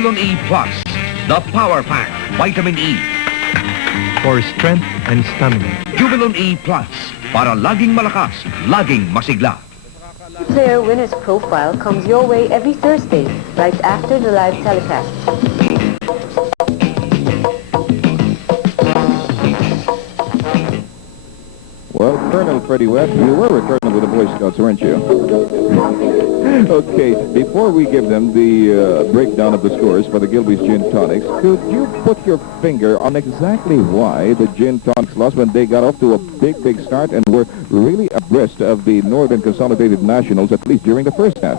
Jubilon E Plus, the Power Pack, Vitamin E. For strength and stamina. Jubilon E Plus, para laging malakas, laging masigla. Player Winner's Profile comes your way every Thursday, right after the live telecast. Well, Colonel Freddie Webb, you were a colonel with the Boy Scouts, weren't you? Okay, before we give them the breakdown of the scores for the Gilby's Gin Tonics, could you put your finger on exactly why the Gin Tonics lost when they got off to a big start and were really abreast of the Northern Consolidated Nationals, at least during the first half?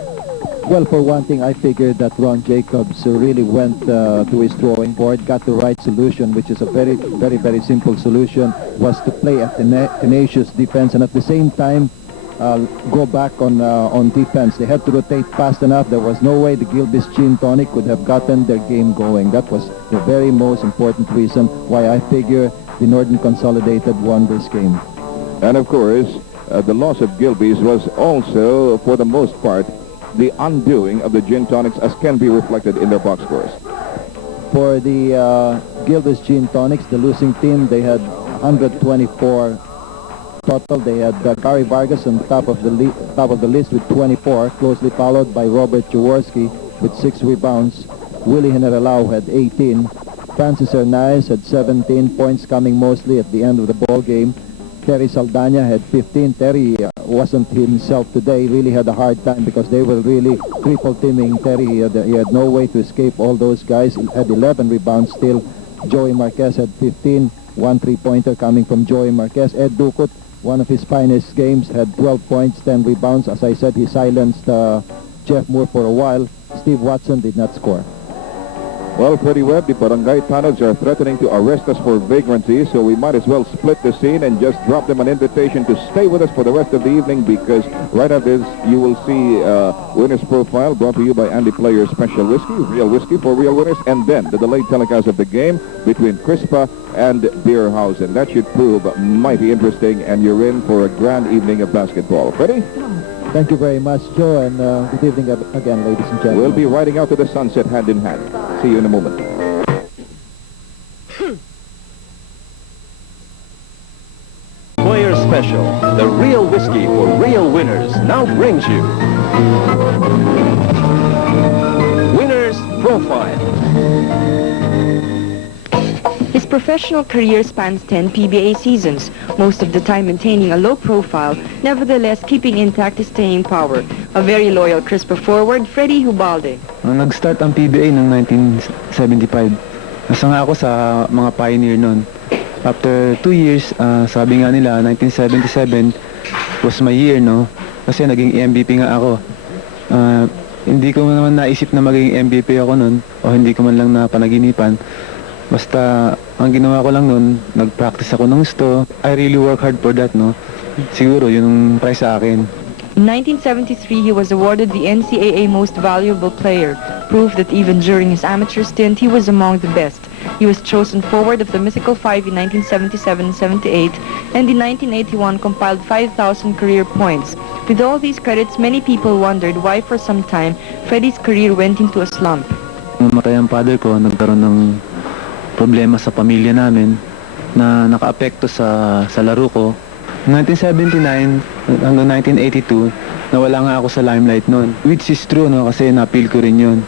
Well, for one thing, I figured that Ron Jacobs really went to his drawing board, got the right solution, which is a very simple solution, was to play a tenacious defense and at the same time go back on defense. They had to rotate fast enough. There was no way the Gilby's Gin Tonic could have gotten their game going. That was the very most important reason why I figure the Northern Consolidated won this game. And of course, the loss of Gilby's was also, for the most part, the undoing of the Gin Tonics, as can be reflected in their box scores. For the Gilby's Gin Tonics, the losing team, they had 124 total. They had Gary Vargas on top of the list with 24, closely followed by Robert Jaworski with 6 rebounds. Willie Generalao had 18. Francis Hernandez had 17 points, coming mostly at the end of the ball game. Terry Saldana had 15. Terry wasn't himself today. Really had a hard time because they were really triple teaming Terry. He had no way to escape all those guys. He had 11 rebounds still. Joey Marquez had 15. 1 3-pointer coming from Joey Marquez. Ed Ducut, one of his finest games, had 12 points, 10 rebounds. As I said, he silenced Jeff Moore for a while. Steve Watson did not score. Well, Freddie Webb, the Barangay Tanods are threatening to arrest us for vagrancy, so we might as well split the scene and just drop them an invitation to stay with us for the rest of the evening, because right after this, you will see Winner's Profile brought to you by Andy Player's Special Whiskey, real whiskey for real winners, and then the delayed telecast of the game between Crispa and Beerhausen. That should prove mighty interesting, and you're in for a grand evening of basketball. Freddie? Thank you very much, Joe, and good evening again, ladies and gentlemen. We'll be riding out to the sunset hand in hand. See you in a moment. Player Special, the real whiskey for real winners, now brings you Winner's Profile. His professional career spans 10 PBA seasons, most of the time maintaining a low profile, nevertheless keeping intact his staying power. A very loyal Crispa forward, Freddie Hubalde. Nag-start ang PBA noong 1975. Nasa nga ako sa mga pioneer noon. After 2 years, sabi nga nila, 1977 was my year, no? Kasi naging MVP nga ako. Hindi ko naman naisip na maging MVP ako noon, o hindi ko man lang napanaginipan. Basta, ang ginawa ko lang noon, nag-practice ako ng gusto. I really work hard for that, no? Siguro, yun ang prize sa akin. In 1973, he was awarded the NCAA Most Valuable Player, proof that even during his amateur stint, he was among the best. He was chosen forward of the Mythical Five in 1977-78, and in 1981 compiled 5,000 career points. With all these credits, many people wondered why for some time, Freddie's career went into a slump. Namatay ang father ko, nagkaroon ng problema sa pamilya namin na naka-apekto sa laro ko. 1979 hanggang 1982, nawala nga ako sa limelight noon. Which is true, no, kasi na-feel ko rin yun.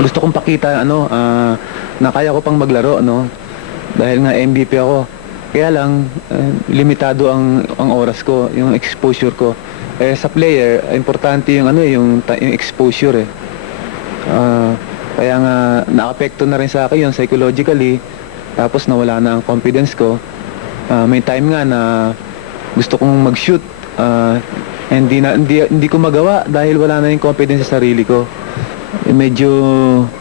Gusto kong pakita na kaya ko pang maglaro, no, dahil nga MVP ako. Kaya lang limitado ang oras ko, yung exposure ko. Sa player, importante yung yung exposure eh. Kaya nga na-apekto na rin sa akin yun psychologically. Tapos nawala na ang confidence ko. May time nga na gusto kong mag-shoot, hindi ko magawa dahil wala na yung confidence sa sarili ko. Medyo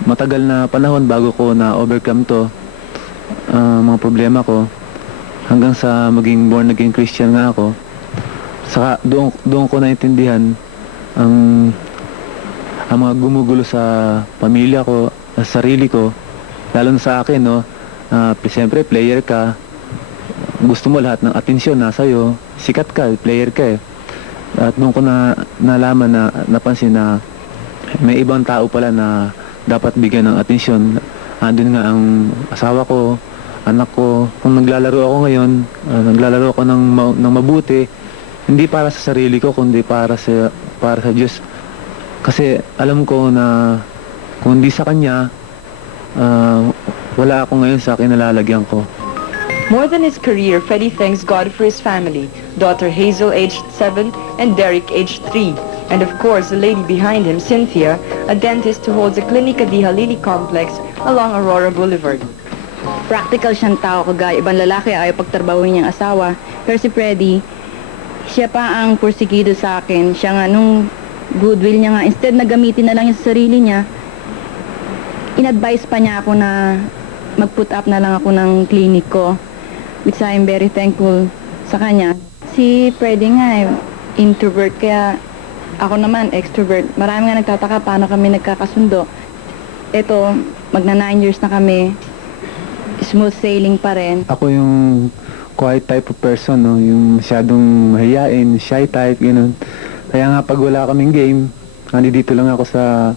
matagal na panahon bago ko na-overcome to, mga problema ko, hanggang sa maging born again Christian nga ako. Saka doon ko naintindihan ang mga gumugulo sa pamilya ko, sa sarili ko, lalo na sa akin, no. Siyempre, player ka, gusto mo lahat ng atensyon nasa iyo, sikat ka, player ka eh. At doon ko nalaman na napansin na may ibang tao pala na dapat bigyan ng atensyon. Andun nga ang asawa ko, anak ko. Kung naglalaro ako ngayon, naglalaro ako ng mabuti, hindi para sa sarili ko, kundi para sa Diyos. Kasi alam ko na kung hindi sa Kanya, wala ako ngayon sa kinalalagyan ko. More than his career, Freddie thanks God for his family, daughter Hazel aged 7 and Derek aged 3. And of course, the lady behind him, Cynthia, a dentist who holds a clinic at the Halili complex along Aurora Boulevard. Practical siyang tao, kagaya ibang lalaki ayaw pagtrabahuin niyang asawa. Pero si Freddie, siya pa ang porsigido sa akin. Siya nga, nung goodwill niya nga, instead na gamitin na lang niya sa sarili niya, in-advise pa niya ako na mag-put up na lang ako ng clinic ko, which I'm very thankful sa kanya. Si Freddie nga, introvert, kaya ako naman, extrovert. Marami nga nagtataka paano kami nagkakasundo. Ito, magna 9 years na kami, smooth sailing pa rin. Ako yung quiet type of person, no? Yung masyadong mahiyain, shy type, gano'n. Kaya nga pag wala kaming game, nandito lang ako sa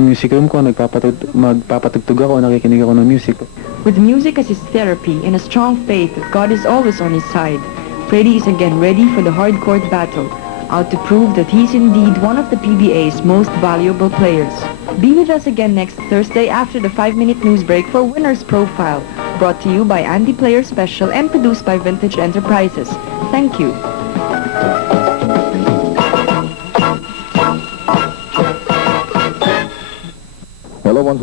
music room ko, magpapatugtog ako, nakikinig ako ng music. With music as his therapy and a strong faith that God is always on his side, Freddie is again ready for the hard-court battle, out to prove that he's indeed one of the PBA's most valuable players. Be with us again next Thursday after the 5-minute news break for Winner's Profile, brought to you by Andy Player Special and produced by Vintage Enterprises. Thank you. Hello once